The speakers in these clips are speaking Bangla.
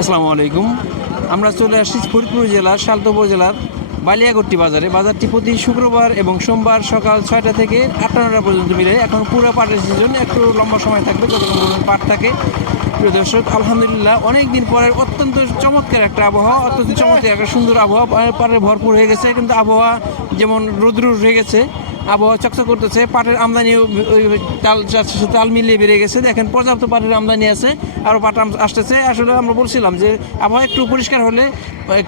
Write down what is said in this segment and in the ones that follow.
আসসালামু আলাইকুম। আমরা চলে আসছি ফরিদপুর জেলার সালতা উপজেলার বালিয়াগট্টি বাজারে। বাজারটি প্রতি শুক্রবার এবং সোমবার সকাল 6টা থেকে 8টা পর্যন্ত মিলে। এখন পুরো পাটের সিজন, একটু লম্বা সময় থাকবে যতক্ষণ পর্যন্ত পাট থাকে। প্রিয় দর্শক, আলহামদুলিল্লাহ অনেক দিন পরের অত্যন্ত চমৎকার একটা আবহাওয়া, অত্যন্ত চমৎকার একটা সুন্দর আবহাওয়া, পাটের ভরপুর হয়ে গেছে। কিন্তু আবহাওয়া যেমন রৌদ্র উঠে গেছে, আবহাওয়া চকচক করতেছে, পাটের আমদানিও তাল মিলিয়ে বেড়ে গেছে। দেখেন পর্যাপ্ত পাটের আমদানি আছে, আরও পাট আসতেছে। আসলে আমরা বলছিলাম যে আবহাওয়া একটু পরিষ্কার হলে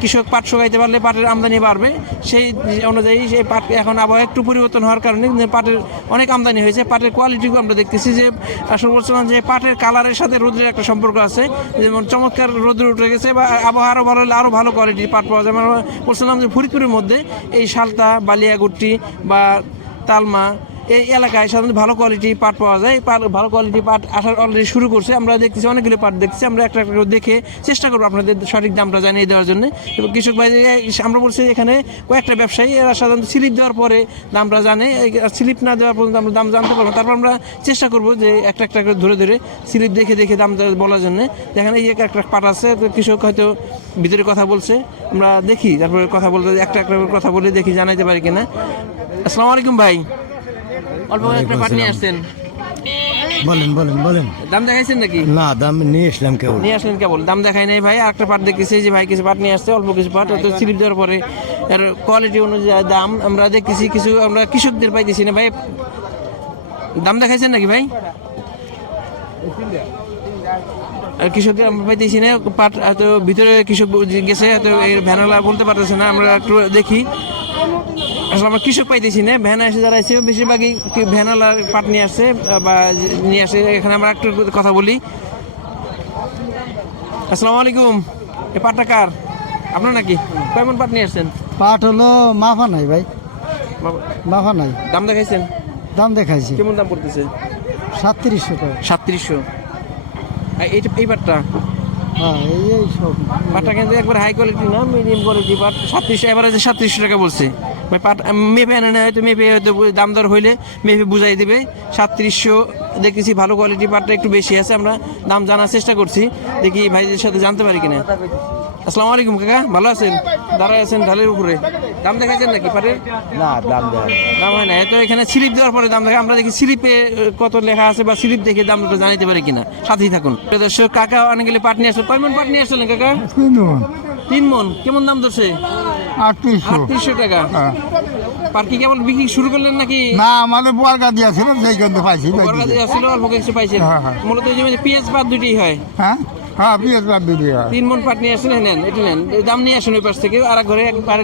কৃষক পাট শুকাইতে পারলে পাটের আমদানি বাড়বে। সেই অনুযায়ী সেই পাট এখন আবহাওয়া একটু পরিবর্তন হওয়ার কারণে পাটের অনেক আমদানি হয়েছে। পাটের কোয়ালিটিও আমরা দেখতেছি যে আসলে বলছিলাম যে পাটের কালারের সাথে রোদ্রের একটা সম্পর্ক আছে। যেমন চমৎকার রোদ্র উঠে গেছে বা আবহাওয়া আরও ভালো হলে আরও ভালো কোয়ালিটির পাট পাওয়া যায়। আমরা বলছিলাম যে ফরিদপুরের মধ্যে এই সালতা, বালিয়াগুট্টি বা তালমা এই এলাকায় সাধারণত ভালো কোয়ালিটি পাট পাওয়া যায়। ভালো কোয়ালিটি পাট আসার অলরেডি শুরু করছে। আমরা দেখতেছি অনেকগুলো পাট দেখছি। আমরা একটা একটা করে দেখে চেষ্টা করবো আপনাদের সঠিক দামটা জানিয়ে দেওয়ার জন্য। এবং কৃষক ভাই আমরা বলছি এখানে কয়েকটা ব্যবসায়ী এরা সাধারণত স্লিপ দেওয়ার পরে দামটা জানে, স্লিপ না দেওয়ার পর্যন্ত আমরা দাম জানতে পারবো। তারপর আমরা চেষ্টা করবো যে একটা একটা করে ধরে ধরে স্লিপ দেখে দেখে দাম বলার জন্য। দেখেন এই একটা পাট আছে, কৃষক হয়তো ভিতরে কথা বলছে, আমরা দেখি তারপরে কথা বলতে একটা একটা করে কথা বলে দেখি জানাইতে পারি কিনা। আসসালামু আলাইকুম ভাই, অল্প একটা পাট নিয়ে আসছেন, বলেন বলেন বলেন। দাম দেখাইছেন নাকি? না, দাম নিয়ে আসলাম কেবল। নিয়ে আসলেন কেবল, দাম দেখাই নাই ভাই। আর একটা পাট দেখতেছি যে ভাই কিছু পাট নিয়ে আসছে, অল্প কিছু পাট, তো স্লিপ দেওয়ার পরে এর কোয়ালিটি অনুযায়ী দাম আমরা দেখতেছি। কিছু আমরা কৃষকদের পাইতেছি না ভাই। দাম দেখাইছেন নাকি ভাই? আর কৃষকদের আমরা পাইতেছি না পাট, হয়তো ভিতরে কৃষক গেছে, হয়তো এর ভ্যানওয়ালা বলতে পারতেছে না। আমরা একটু দেখি, আসলে আমরা কৃষক পাইতেছি না। ভ্যান এসে যারা এসে বেশিরভাগই ভ্যানওয়ালা পাট নিয়ে আসছে বা নিয়ে আসে। এখানে আমরা একটু কথা বলি। আসসালামু আলাইকুম, এই পাটটা কার? আপনার নাকি? কেমন পাট নিয়ে আসছেন? পাট হলো মাফা নাই ভাই, মাফা নাই। দাম দেখাইছেন? দাম দেখাইছি কেমন দাম পড়তেছে? 3700 টাকা। 3700। এই পাটটা, হ্যাঁ এই সব পাটটা কিন্তু একবার হাই কোয়ালিটি না, মিডিয়াম কোয়ালিটি পাট। 3700, এভারেজে 3700 টাকা বলছে ভাই। পাট মেপে আনে না, হয়তো মেপে হয়তো দাম দর হইলে মেপে বুঝাই দেবে। 3700 দেখতেছি, ভালো কোয়ালিটি পাটটা একটু বেশি আছে। আমরা দাম জানার চেষ্টা করছি, দেখি ভাইদের সাথে জানতে পারি কিনা। আসসালামু আলাইকুম কাকা, ভালো আছেন? দাঁড়ায় আছেন ঢালের উপরে, দাম দেখাইছেন নাকি পাটের? না, দাম দেয় দাম হয় না, তো এখানে স্লিপ দেওয়ার পরে দাম দেখা। আমরা দেখি স্লিপে কত লেখা আছে বা স্লিপ দেখে দামটা জানাতে পারি কিনা। সাথেই থাকুন দর্শক। কাকা অনেকগুলি পাট নিয়ে আসলো। কয় মন পাট নিয়ে আসলেন কাকা? 3 মন। কেমন দাম ধরছে? 3800 টাকা। পাট কি কেবল বিক্রি শুরু করলেন নাকি? না, আমাদের বর্গা দিয়া ছিল, সেই জন্য পাইছি। বর্গা দেওয়া ছিল, অল্প কিছু পাইছেন। মূলত এই যে পেঁয়াজ পাট দুটোই হয়। হ্যাঁ হ্যাঁ, পিএস বাদ দিয়ে 3 মন পাট নিয়ে আসেন, নেন এটা নেন, দাম নিয়ে আসেন ওই পাশ থেকে। আর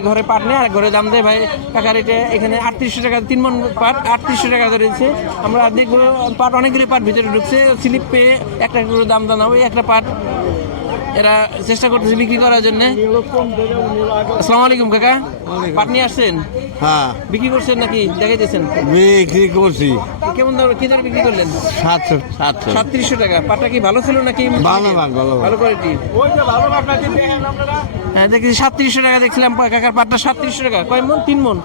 ঘরে পাট নেই, আর ঘরে দাম দেয় ভাই কাকার। এটা এখানে 3800 টাকা, 3 মন পাট 3800 টাকা ধরেছে। আমরা দেখবো পাট অনেকগুলি পাট ভিতরে ঢুকছে, স্লিপ পেয়ে একটা করে দাম জানাবো। একটা পাট এরা চেষ্টা করতেছে বিক্রি করার জন্য। আসসালামু আলাইকুম কাকা, পাট নিয়ে আসছেন? হ্যাঁ, বিক্রি করছেন নাকি দেখাইতেছেন? বিক্রি করছি। কেমন দাম, কি দরে বিক্রি করলেন? 700। 3700 টাকা। পাটটা কি ভালো ছিল নাকি? ভালো কোয়ালিটি। হ্যাঁ দেখি 3700 টাকা দেখছিলাম কাকার পাটটা। 3700 টাকা। কয় মন? 3 মন।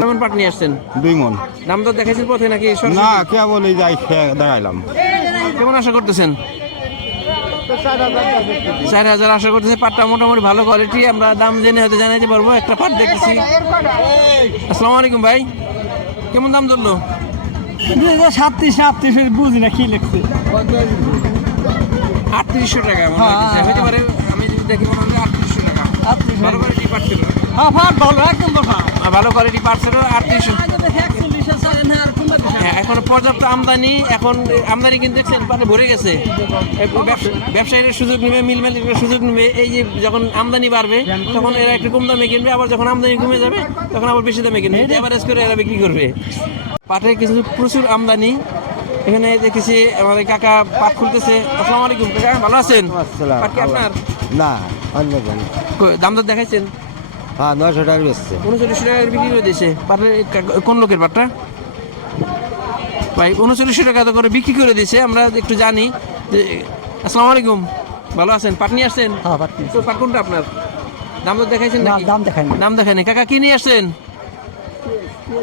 কেমন পাট নিয়ে আসছেন? 2 মন। দাম তো দেখাইছেন পথে নাকি? না, কেবল এই যাই দেখাইলাম। কেমন আশা করতেছেন? 4000 আশা করতেছে। পাটটা মোটামুটি ভালো কোয়ালিটি। আমরা দাম জেনে হয়তো জানাইতে পারবো। একটা পাট দেখতেছি। আসসালামু আলাইকুম ভাই, কেমন দাম ধরলো? 3700 বুঝি না কি লিখছে। 3800 টাকা মনে হচ্ছে, হতে পারে। আমি যদি দেখি মনে হয় 3800 টাকা। ভালো কোয়ালিটি পাট ছিল। ভালো কোয়ালিটি পাট ছিল 3800। হ্যাঁ, এখন পর্যাপ্ত আমদানি। এখন আমদানি কিন্তু দেখছেন পাটে ভরে গেছে। ব্যবসায়ীরা সুযোগ নেবে, মিল মালিকরা সুযোগ নেবে। এই যে যখন আমদানি বাড়বে তখন এরা একটু কম দামে কিনবে, আবার যখন আমদানি কমে যাবে তখন আবার বেশি দামে কিনবে। এভারেজ করে এরা বিক্রি করবে। পাটের কিছু প্রচুর আমদানি। এখানে দেখেছি আমাদের কাকা পাট খুলতেছে। আসসালামু আলাইকুম কাকা, ভালো আছেন? পাট কি আপনার? না, অন্য দাম দর দেখাইছেন? হ্যাঁ, 900 টাকা বেচছে। 3900 টাকা বিক্রি করে দিয়েছে। পাটের কোন লোকের পাটটা ভাই? 3900 টাকা করে বিক্রি করে দিয়েছে। আমরা একটু জানি যে। আসসালামু আলাইকুম, ভালো আছেন? পাট নিয়ে আসছেন? হ্যাঁ, তো পাট কোনটা আপনার? দাম দর দেখাইছেন নাকি? দাম দেখাই না। দাম দেখায়নি। কাকা কি নিয়ে আসছেন?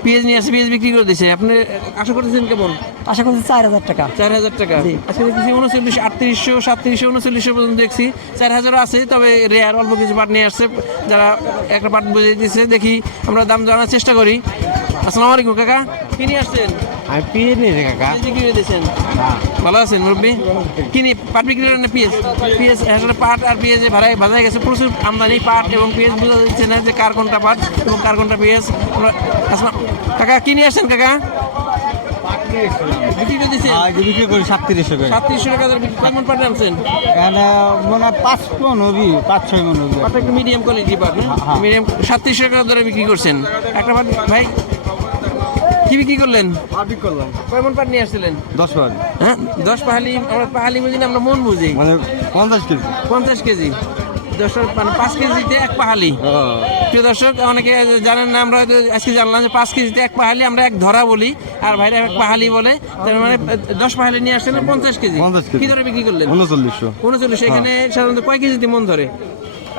পেঁয়াজ নিয়ে আসছে, পেঁয়াজ বিক্রি করে দিয়েছে। আপনি আশা করতেছেন কেমন? আশা করছি 4,000 টাকা। 4,000 টাকা। আজকে দেখছি 39, 3800, 3700, 3900 পর্যন্ত দেখছি। 4,000 আছে, তবে রেয়ার অল্প কিছু পাট নিয়ে আসছে যারা একটা পাট বুঝিয়ে দিচ্ছে। দেখি আমরা দাম জানার চেষ্টা করি। আসসালামু আলাইকুম কাকা, কি নিয়ে আসছেন? আমি পেয়ে নিয়েছি কাকা। পেঁয়াজ বিক্রি করে দিয়েছেন, ভালো আছেন মুরব্বী? কিনি পাট বিক্রি করেন না পেঁয়াজ? পেঁয়াজ আসলে পাট আর পেঁয়াজে ভাড়ায় গেছে, প্রচুর আমদানি পাট এবং পেঁয়াজ, বোঝা যাচ্ছে না যে কার কোনটা পাট এবং কার কোনটা পেঁয়াজ। কাকা কি নিয়ে আসছেন কাকা? বিক্রি করে দিয়েছেন বিক্রি করি 3700 করে। 3700 টাকা দরে বিক্রি। কেমন পাট আনছেন? এখানে মনে হয় 5 মন হবি, 5-6 মন হবি। পাটটা একটু মিডিয়াম কোয়ালিটি পাট, মিডিয়াম 3700 টাকা দরে বিক্রি করছেন একটা পাট। ভাই কি বিক্রি করলেন? কয়মন পাট নিয়ে আসছিলেন? 10 বার হ্যাঁ 10 পাহালি। আমরা পাহালি বুঝি না, আমরা মন বুঝি। মানে 50 কেজি। 50 কেজি, 10 মানে 5 কেজিতে এক পাহালি। প্রিয় দর্শক, অনেকে জানেন না, আমরা হয়তো আজকে জানলাম যে 5 কেজিতে এক পাহালি আমরা এক ধরা বলি, আর ভাইরা এক পাহালি বলে। তার মানে 10 পাহালি নিয়ে আসছেন 50 কেজি। 50 কেজি। কি ধরে বিক্রি করলেন? 3900। 39। এখানে সাধারণত কয় কেজিতে মন ধরে?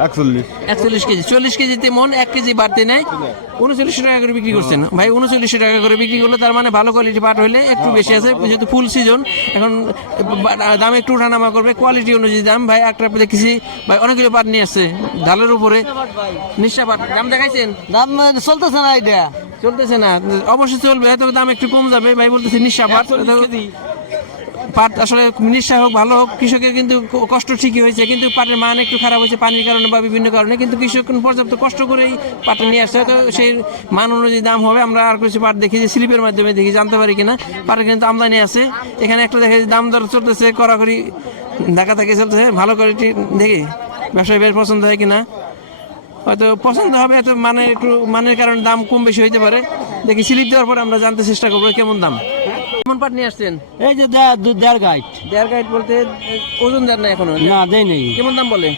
41। 41 কেজি। 40 কেজিতে মন, 1 কেজি বাড়তে নেয়। 3900 টাকা করে বিক্রি করছেন ভাই। 3900 টাকা করে বিক্রি করলে তার মানে ভালো কোয়ালিটি পাট হলে একটু বেশি আছে, যেহেতু ফুল সিজন এখন দাম একটু উঠানামা করবে, কোয়ালিটি অনুযায়ী দাম। ভাই একটা দেখেছি ভাই অনেকগুলো পাট নিয়ে আসছে ঢালের উপরে, নিঃশ্বা পাট। দাম দেখাইছেন? দাম চলতেছে না এটা। চলতেছে না, অবশ্যই চলবে, তবে দাম একটু কম যাবে। ভাই বলতেছে নিঃশ্বা পাট। পাট আসলে নিঃশ্বা হোক ভালো হোক, কৃষকের কিন্তু কষ্ট ঠিকই হয়েছে, কিন্তু পাটের মান একটু খারাপ হয়েছে পানির কারণে বা বিভিন্ন কারণে, কিন্তু কৃষক পর্যাপ্ত কষ্ট করেই পাটটা নিয়ে আসছে, তো সেই মান অনুযায়ী দাম হবে। আমরা আর কিছু পাট দেখি যে স্লিপের মাধ্যমে দেখি, জানতে পারি কিনা পাটের কিন্তু আমদানি আছে। এখানে একটা দেখে দাম দর চলতেছে কড়াকড়ি, ঢাকা থেকে চলতেছে, ভালো কোয়ালিটি দেখি ব্যবসায়ী বেশ পছন্দ হয় কিনা। হয়তো পছন্দ হবে, এত মানে একটু মানের কারণে দাম কম বেশি হইতে পারে। দেখি স্লিপ দেওয়ার পরে আমরা জানতে চেষ্টা করবো কেমন দাম। কেমন পাট নিয়ে আসছেন? এই যে 1.5 গাইড। 1.5 গাইড বলতে ওজন দেন না এখনো? না দেই নেই। কেমন দাম বলে?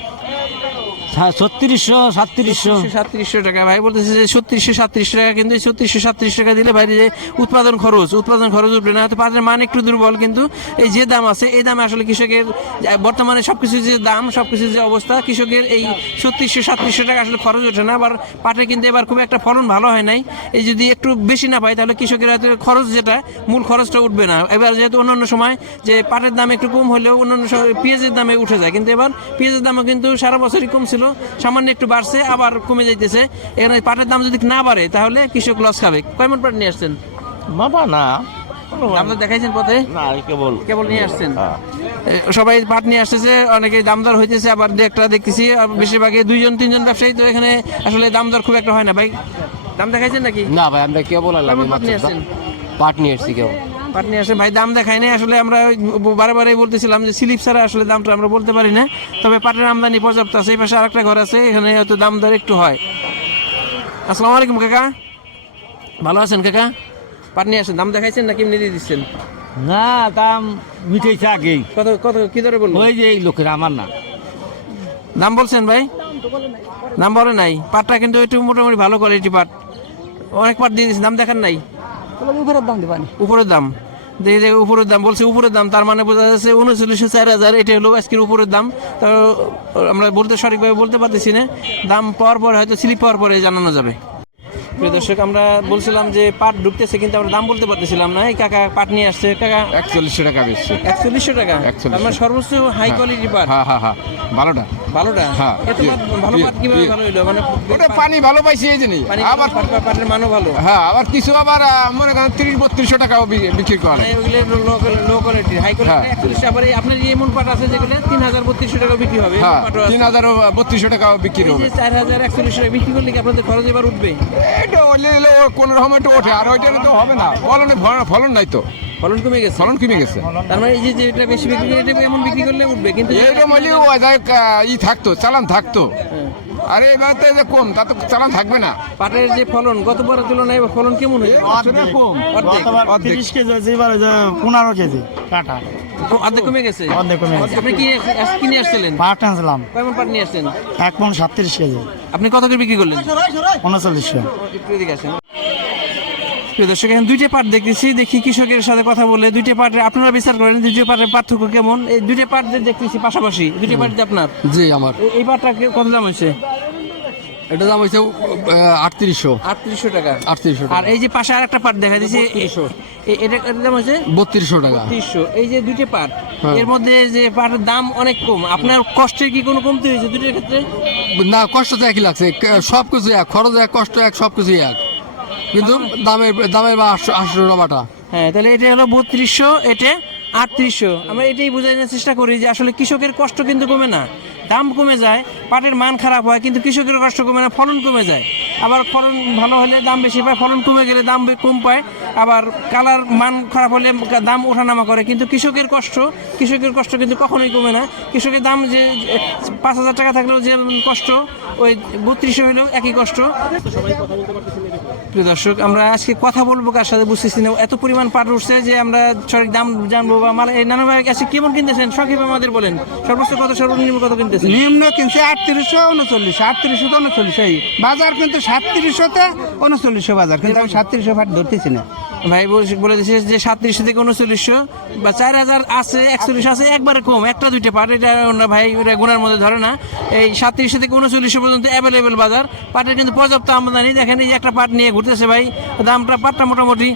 3600, 3700। 3700 টাকা। ভাই বলতেছে যে 3600-3700 টাকা, কিন্তু 3600-3700 টাকা দিলে বাইরে যে উৎপাদন খরচ উঠবে না। হয়তো পাটের মান একটু দুর্বল, কিন্তু এই যে দাম আছে এই দামে আসলে কৃষকের বর্তমানে সবকিছু যে দাম, সবকিছু যে অবস্থা, কৃষকের এই 3600-3700 টাকা আসলে খরচ ওঠে না। আবার পাটে কিন্তু এবার খুব একটা ফলন ভালো হয় নাই। এই যদি একটু বেশি না পায় তাহলে কৃষকের হয়তো খরচ, যেটা মূল খরচটা উঠবে না। এবার যেহেতু অন্যান্য সময় যে পাটের দাম একটু কম হলেও অন্যান্য সময় পেঁয়াজের দামে উঠে যায়, কিন্তু এবার পেঁয়াজের দামও কিন্তু সারা বছরই কম ছিল, সামান্য একটু বাড়ছে আবার কমে যাইতেছে। এখানে পাটের দাম যদি না বাড়ে তাহলে কৃষক লস খাবে। কয়মন পাট নিয়ে আসছেন? বাবা না, দাম তো দেখাইছেন পথে, না কেবল নিয়ে আসছেন। সবাই পাট নিয়ে আসতেছে, অনেকে দামদর হইতেছে, আবার দু একটা দেখতেছি বেশিরভাগই 2-3 ব্যবসায়ী, তো এখানে আসলে দামদর খুব একটা হয় না। ভাই দাম দেখাইছেন নাকি? না ভাই, আমরা কেবল কয়মন পাট নিয়ে আসছেন? পাট নিয়ে এসেছি কেবল। পাট নিয়ে আসে ভাই, দাম দেখায় নাই। আসলে আমরা বারে বলতেছিলাম যে স্লিপ ছাড়া আসলে দামটা আমরা বলতে পারি না, তবে পাটের আমদানি পর্যাপ্ত আছে। এই পাশে আরেকটা ঘর আছে, এখানে হয়তো দাম দর একটু হয়। আসসালামু আলাইকুম কাকা, ভালো আছেন কাকা? পাট নিয়ে আসেন, দাম দেখাইছেন নাকি এমনি দিয়ে দিচ্ছেন? না দাম মিটাইছে আগেই। কত কত কি ধরে বলবো? ওই যে এই লোকের, আমার না। দাম বলছেন ভাই? দাম বলে নাই। পাটটা কিন্তু একটু মোটামুটি ভালো কোয়ালিটি পাট, অনেক পাট দিয়ে দিচ্ছেন, দাম দেখান নাই। উপরের দাম দিবানি। উপরের দাম দেখে উপরের দাম বলছে, উপরের দাম তার মানে বোঝা যাচ্ছে 39,000-4000, এটা হলো আজকের উপরের দাম। তো আমরা বলতে সঠিকভাবে বলতে পারতেছি না, দাম পাওয়ার পর হয়তো স্লিপ পাওয়ার পরে জানানো যাবে। প্রিয় দর্শক, আমরা বলছিলাম যে পাট ঢুকতেছে, কিন্তু আমরা দাম বলতে পারতেছিলাম না। এই কাকা পাট নিয়ে আসছে, কাকা 4100 টাকা বেচছে। 4100 টাকা। 4100 আমার সর্বোচ্চ হাই কোয়ালিটি পাট। হ্যাঁ ভালোটা। ভালোটা? হ্যাঁ। এত ভালো পাট কিভাবে ভালো হইলো? মানে ওটা পানি ভালো পাইছে এই জন্যই। পানি আবার পাটের মানও ভালো। হ্যাঁ, আবার কিছু আবার মনে করেন 30-3200 টাকাও বিক্রি করে। মানে ওগুলো লো কোয়ালিটি, হাই কোয়ালিটি 4100। আবার এই আপনার এমন পাট আছে যেগুলো 3000-3200 টাকা বিক্রি হবে। হ্যাঁ, পাটও আছে। 3000-3200 টাকাও বিক্রি হবে। 4000-4100 টাকা বিক্রি করলে কি আপনাদের খরচ এবার উঠবে? এটা হলে কোন রকম একটু ওঠে, আর ওইটা তো হবে না। ফলন নাই তো, ফলন কমে গেছে। ফলন কমে গেছে। তার মানে এই যে এটা বেশি বিক্রি করে, এটা এমন বিক্রি করলে উঠবে, কিন্তু এইটা মলি ই থাকতো, চালান থাকতো। আরে এবার তো এই যে কম, তা তো চালান থাকবে না। পাটের যে ফলন গতবারের তুলনায় এবার ফলন কেমন হয়েছে? কম, অর্ধেক। 30 কেজি হয়েছে, এবার 15 কেজি কাটা। অর্ধেক কমে গেছে। অর্ধেক কমে গেছে। আপনি কি নিয়ে আসছিলেন? পাট আনছিলাম কয়মন পাট নিয়ে আসছেন? 1 মণ 37 কেজি। আপনি কত করে বিক্রি করলেন? 3900। একটু এদিকে আসেন। প্রিয় দর্শক, এখন দুইটা পাট দেখতেছি, দেখি কৃষকের সাথে কথা বলে দুইটা পাটের আপনারা বিচার করেন দুইটা পাটের পার্থক্য কেমন। এই দুইটা পাট যে দেখতেছি পাশাপাশি, দুইটা পাট আপনার? জি আমার। এই পাটটা কত দাম হয়েছে? এটা দাম হয়েছে 3800 3800 টাকা। 3800 আর এই যে পাশে আর একটা পাট দেখা দিচ্ছে, এটার দাম হচ্ছে 3200 টাকা। 3200। এই যে দুইটা পাট, হ্যাঁ। এর মধ্যে যে পাটের দাম অনেক কম, আপনার কষ্টের কি কোনো কমতি হয়েছে দুটোর ক্ষেত্রে? না, কষ্ট তো একই লাগছে, সব কিছু এক, খরচ এক, কষ্ট এক, সব কিছু এক, কিন্তু দামের বা 800 টাকাটা। হ্যাঁ, তাহলে এটা হলো 3200, এটা 3800। আমরা এটাই বোঝানোর চেষ্টা করি যে আসলে কৃষকের কষ্ট কিন্তু কমে না, দাম কমে যায়, পাটের মান খারাপ হয় কিন্তু কৃষকের কষ্ট কমে না, ফলন কমে যায়। আবার ফলন ভালো হলে দাম বেশি পায়, ফলন কমে গেলে দাম কম পায়। আবার কালার মান খারাপ হলে দাম ওঠানামা করে, কিন্তু কৃষকের কষ্ট কিন্তু কখনোই কমে না। কৃষকের দাম যে 5000 টাকা থাকলেও যে কষ্ট, ওই 3200 হলেও একই কষ্ট। প্রিয় দর্শক, আমরা আজকে কথা বলবো কার সাথে বুঝতেছি না, এত পরিমাণ পাট উঠছে যে আমরা সঠিক দাম জানবো বা মাল। এই নানু ভাইয়ের কাছে কেমন কিনতেছেন সংক্ষেপে আমাদের বলেন, সর্বোচ্চ কত, সর্বনিম্ন কত কিনতেছেন? নিম্ন কিনছে 3800, 39, 3800 তো 39, এই বাজার কিন্তু 3700 3900 বাজার, কিন্তু আমি 3700 ফাট ধরতেছি না। ভাই বলে দিচ্ছে যে 3700 থেকে 3900 বা 4000 আছে, 41 আছে, একবারে কম, একটা দুইটা পাট, এটা ওনারা ভাই এটা গুণের মধ্যে ধরে না। এই 3700 থেকে 3900 পর্যন্ত অ্যাভেলেবেল বাজার, পাটের কিন্তু পর্যাপ্ত আমদানি। দেখেন এই যে একটা পাট নিয়ে ঘুরতেছে ভাই, দামটা পাটটা মোটামুটি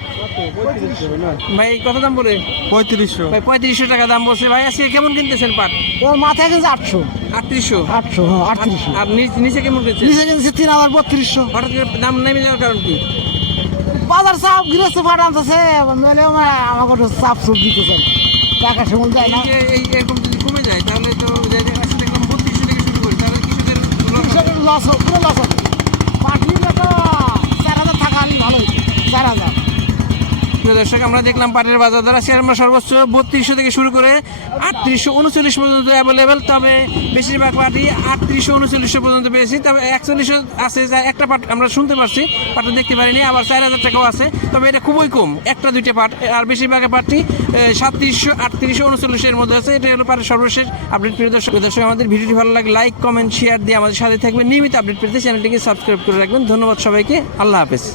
ভাই কত দাম বলে? 3500। ভাই 3500 টাকা দাম বলছে ভাই। আজকে কেমন কিনতেছেন পাট? ওর মাথায় কিনছে 800, 3800। 800, হ্যাঁ 3800। আর নিচে কেমন কিনছেন? নিচে কিনছে 3200। হঠাৎ করে দাম নেমে যাওয়ার কারণ কি? বাজার চাপ, গৃহস্থ ফাট আনতেছে, মানে আমাকে চাপ সুপ দিতেছেন, টাকা সেমন দেয় না। এই এরকম যদি কমে যায় তাহলে তো আজকে দেখলাম 3200 থেকে শুরু করি, তাহলে কৃষকের কৃষকের লস, পুরো লস হবে। পাট নিলে তো 4000 টাকা আনলে ভালো হইতো, 4000। প্রিয় দর্শক, আমরা দেখলাম পাটের বাজার দর আজকে আমরা সর্বোচ্চ 3200 থেকে শুরু করে 3800 39 পর্যন্ত অ্যাভেলেবেল। তবে বেশিরভাগ পাটই 3800 3900 পর্যন্ত পেয়েছি। তবে 4100 আছে, যা একটা পাট আমরা শুনতে পারছি, পাটটা দেখতে পারিনি। আবার 4000 টাকাও আছে, তবে এটা খুবই কম, একটা দুইটা পাট। আর বেশিরভাগ পাটটি 3700 3800 39 এর মধ্যে আছে। এটা হলো পাটের সর্বশেষ আপডেট। প্রিয় দর্শক, আমাদের ভিডিওটি ভালো লাগে লাইক কমেন্ট শেয়ার দিয়ে আমাদের সাথে থাকবেন। নিয়মিত আপডেট পেতে চ্যানেলটিকে সাবস্ক্রাইব করে রাখবেন। ধন্যবাদ সবাইকে, আল্লাহ হাফেজ।